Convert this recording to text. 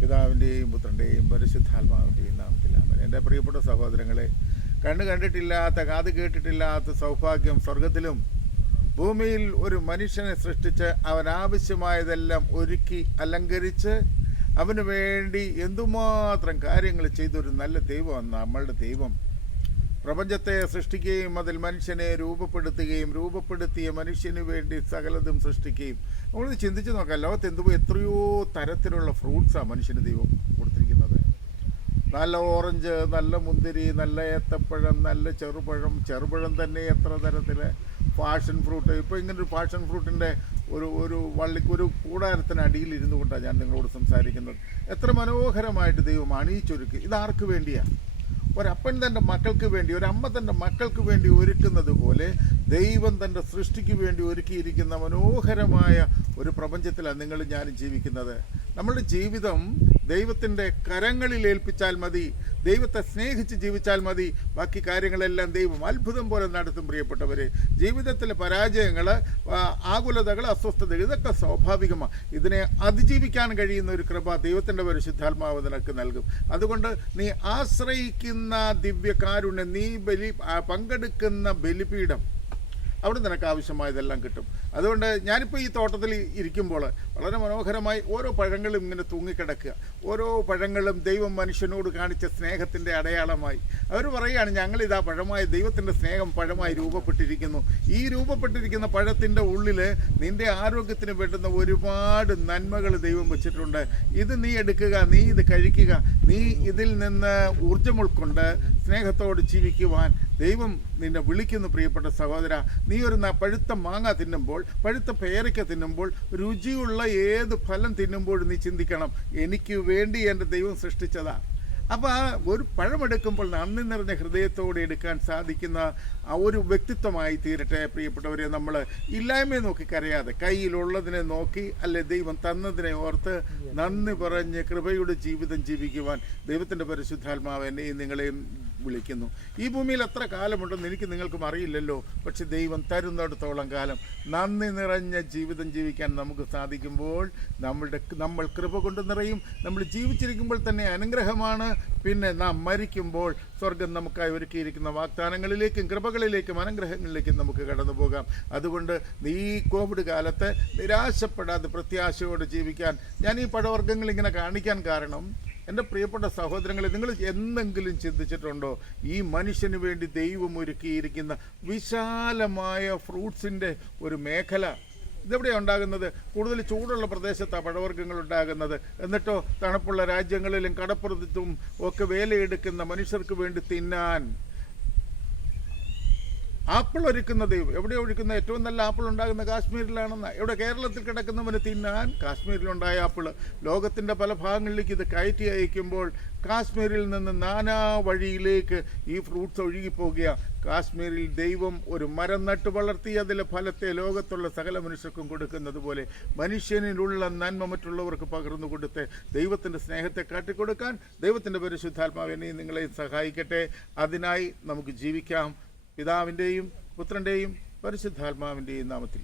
പിതാവിൻ്റെയും പുത്രൻ്റെയും പരിശുദ്ധാത്മാവിൻ്റെയും നാമത്തിൽ ആമേൻ. എൻ്റെ പ്രിയപ്പെട്ട സഹോദരങ്ങളെ, കണ്ണ് കണ്ടിട്ടില്ലാത്ത, കാത് കേട്ടിട്ടില്ലാത്ത സൗഭാഗ്യം സ്വർഗത്തിലും ഭൂമിയിൽ ഒരു മനുഷ്യനെ സൃഷ്ടിച്ച് അവനാവശ്യമായതെല്ലാം ഒരുക്കി അലങ്കരിച്ച് അവന് വേണ്ടി എന്തുമാത്രം കാര്യങ്ങൾ ചെയ്തൊരു നല്ല ദൈവമാണ് നമ്മളുടെ ദൈവം. പ്രപഞ്ചത്തെ സൃഷ്ടിക്കുകയും അതിൽ മനുഷ്യനെ രൂപപ്പെടുത്തുകയും രൂപപ്പെടുത്തിയ മനുഷ്യന് വേണ്ടി സകലതും സൃഷ്ടിക്കുകയും. നമ്മൾ ചിന്തിച്ച് നോക്കാം, ലോകത്ത് എത്രയോ തരത്തിലുള്ള ഫ്രൂട്ട്സാണ് മനുഷ്യന് ദൈവം കൊടുത്തിരിക്കുന്നത്. നല്ല ഓറഞ്ച്, നല്ല മുന്തിരി, നല്ല ഏത്തപ്പഴം, നല്ല ചെറുപഴം തന്നെ എത്ര തരത്തിൽ, പാഷൻ ഫ്രൂട്ട്. ഇപ്പോൾ ഇങ്ങനൊരു പാഷൻ ഫ്രൂട്ടിൻ്റെ ഒരു കൂടാരത്തിന് അടിയിൽ കൊണ്ടാണ് ഞാൻ നിങ്ങളോട് സംസാരിക്കുന്നത്. എത്ര മനോഹരമായിട്ട് ദൈവം അണിയിച്ചൊരുക്കി. ഇതാർക്ക് വേണ്ടിയാണ്? ഒരപ്പൻ തൻ്റെ മക്കൾക്ക് വേണ്ടി, ഒരമ്മ തൻ്റെ മക്കൾക്ക് വേണ്ടി ഒരുക്കുന്നത് പോലെ ദൈവം തൻ്റെ സൃഷ്ടിക്ക് വേണ്ടി ഒരുക്കിയിരിക്കുന്ന മനോഹരമായ ഒരു പ്രപഞ്ചത്തിലാണ് നിങ്ങൾ ഞാനും ജീവിക്കുന്നത്. നമ്മളുടെ ജീവിതം ദൈവത്തിൻ്റെ കരങ്ങളിൽ ഏൽപ്പിച്ചാൽ മതി, ദൈവത്തെ സ്നേഹിച്ച് ജീവിച്ചാൽ മതി. ബാക്കി കാര്യങ്ങളെല്ലാം ദൈവം അത്ഭുതം പോലെ നടത്തും. പ്രിയപ്പെട്ടവരെ, ജീവിതത്തിലെ പരാജയങ്ങൾ, ആകുലതകൾ, അസ്വസ്ഥതകൾ ഇതൊക്കെ സ്വാഭാവികമാണ്. ഇതിനെ അതിജീവിക്കാൻ കഴിയുന്ന ഒരു കൃപ ദൈവത്തിൻ്റെ പരിശുദ്ധാത്മാവ് നിനക്ക് നൽകും. അതുകൊണ്ട് നീ ആശ്രയിക്കുന്ന ദിവ്യകാരുണ്യം, നീ പങ്കെടുക്കുന്ന ബലിപീഠം, അവിടെ നിനക്ക് ആവശ്യമായതെല്ലാം കിട്ടും. അതുകൊണ്ട് ഞാനിപ്പോൾ ഈ തോട്ടത്തിൽ ഇരിക്കുമ്പോൾ വളരെ മനോഹരമായി ഓരോ പഴങ്ങളും ഇങ്ങനെ തൂങ്ങിക്കിടക്കുക. ഓരോ പഴങ്ങളും ദൈവം മനുഷ്യനോട് കാണിച്ച സ്നേഹത്തിൻ്റെ അടയാളമായി. അവർ പറയുകയാണ്, ഞങ്ങളിതാ പഴമായി, ദൈവത്തിൻ്റെ സ്നേഹം പഴമായി രൂപപ്പെട്ടിരിക്കുന്നു. ഈ രൂപപ്പെട്ടിരിക്കുന്ന പഴത്തിൻ്റെ ഉള്ളിൽ നിൻ്റെ ആരോഗ്യത്തിന് വേണ്ടുന്ന ഒരുപാട് നന്മകൾ ദൈവം വെച്ചിട്ടുണ്ട്. ഇത് നീ എടുക്കുക, നീ ഇത് കഴിക്കുക, നീ ഇതിൽ നിന്ന് ഊർജ്ജം ഉൾക്കൊണ്ട് സ്നേഹത്തോട് ജീവിക്കുവാൻ ദൈവം നിന്നെ വിളിക്കുന്നു. പ്രിയപ്പെട്ട സഹോദര, നീ ഒരു പഴുത്ത മാങ്ങ തിന്നുമ്പോൾ, പഴുത്ത പേരയ്ക്ക തിന്നുമ്പോൾ, രുചിയുള്ള ഏത് ഫലം തിന്നുമ്പോൾ നീ ചിന്തിക്കണം, എനിക്ക് വേണ്ടി എൻ്റെ ദൈവം സൃഷ്ടിച്ചതാ. അപ്പോൾ ആ ഒരു പഴമെടുക്കുമ്പോൾ നന്ദി നിറഞ്ഞ ഹൃദയത്തോടെ എടുക്കാൻ സാധിക്കുന്ന ആ ഒരു വ്യക്തിത്വമായി തീരട്ടെ. പ്രിയപ്പെട്ടവരെ, നമ്മൾ ഇല്ലായ്മയെ നോക്കി കരയാതെ, കയ്യിലുള്ളതിനെ നോക്കി, അല്ലെ ദൈവം തന്നതിനെ ഓർത്ത് നന്ദി പറഞ്ഞ് കൃപയുടെ ജീവിതം ജീവിക്കുവാൻ ദൈവത്തിൻ്റെ പരിശുദ്ധാത്മാവ് എന്നെയും നിങ്ങളെയും വിളിക്കുന്നു. ഈ ഭൂമിയിൽ എത്ര കാലമുണ്ടെന്ന് നിങ്ങൾക്കും അറിയില്ലല്ലോ. പക്ഷെ ദൈവം തരുന്നിടത്തോളം കാലം നന്ദി നിറഞ്ഞ ജീവിതം ജീവിക്കാൻ നമുക്ക് സാധിക്കുമ്പോൾ നമ്മൾ കൃപ കൊണ്ട് നിറയും. നമ്മൾ ജീവിച്ചിരിക്കുമ്പോൾ തന്നെ അനുഗ്രഹമാണ്. പിന്നെ നാം മരിക്കുമ്പോൾ സ്വർഗം നമുക്കായി ഒരുക്കിയിരിക്കുന്ന വാഗ്ദാനങ്ങളിലേക്കും കൃപകളിലേക്കും അനുഗ്രഹങ്ങളിലേക്കും നമുക്ക് കടന്നു പോകാം. അതുകൊണ്ട് ഈ കോവിഡ് കാലത്ത് നിരാശപ്പെടാതെ പ്രത്യാശയോടെ ജീവിക്കാൻ ഞാൻ ഈ പഴവർഗ്ഗങ്ങൾ ഇങ്ങനെ കാണിക്കാൻ കാരണം, എൻ്റെ പ്രിയപ്പെട്ട സഹോദരങ്ങളെ, നിങ്ങൾ എന്തെങ്കിലും ചിന്തിച്ചിട്ടുണ്ടോ ഈ മനുഷ്യന് വേണ്ടി ദൈവം ഒരുക്കിയിരിക്കുന്ന വിശാലമായ ഫ്രൂട്ട്സിൻ്റെ ഒരു മേഖല? ഇതെവിടെയാണ് ഉണ്ടാകുന്നത്? കൂടുതൽ ചൂടുള്ള പ്രദേശത്താണ് പഴവർഗ്ഗങ്ങൾ ഉണ്ടാകുന്നത്. എന്നിട്ടോ തണുപ്പുള്ള രാജ്യങ്ങളിലും കടപ്പുറത്തും ഒക്കെ വേലയെടുക്കുന്ന മനുഷ്യർക്ക് വേണ്ടി തിന്നാൻ ആപ്പിൾ ഒരുക്കുന്നത് എവിടെ ഒഴിക്കുന്ന ഏറ്റവും നല്ല ആപ്പിൾ ഉണ്ടാകുന്ന കാശ്മീരിലാണെന്ന്. ഇവിടെ കേരളത്തിൽ കിടക്കുന്നവന് തിന്നാൻ കാശ്മീരിലുണ്ടായ ആപ്പിൾ ലോകത്തിൻ്റെ പല ഭാഗങ്ങളിലേക്ക് ഇത് കയറ്റി അയക്കുമ്പോൾ കാശ്മീരിൽ നിന്ന് നാനാ വഴിയിലേക്ക് ഈ ഫ്രൂട്ട്സ് ഒഴുകിപ്പോകുക. കാശ്മീരിൽ ദൈവം ഒരു മരം നട്ട് വളർത്തി അതിലെ ഫലത്തെ ലോകത്തുള്ള സകല മനുഷ്യർക്കും കൊടുക്കുന്നത് പോലെ മനുഷ്യനിലുള്ള നന്മ മറ്റുള്ളവർക്ക് പകർന്നു കൊടുത്ത് ദൈവത്തിൻ്റെ സ്നേഹത്തെ കാട്ടിക്കൊടുക്കാൻ ദൈവത്തിൻ്റെ പരിശുദ്ധാത്മാവ് എന്നെയും നിങ്ങളെയും സഹായിക്കട്ടെ. അതിനായി നമുക്ക് ജീവിക്കാം. പിതാവിൻ്റെയും പുത്രൻ്റെയും പരിശുദ്ധാത്മാവിൻ്റെയും നാമത്തിൽ.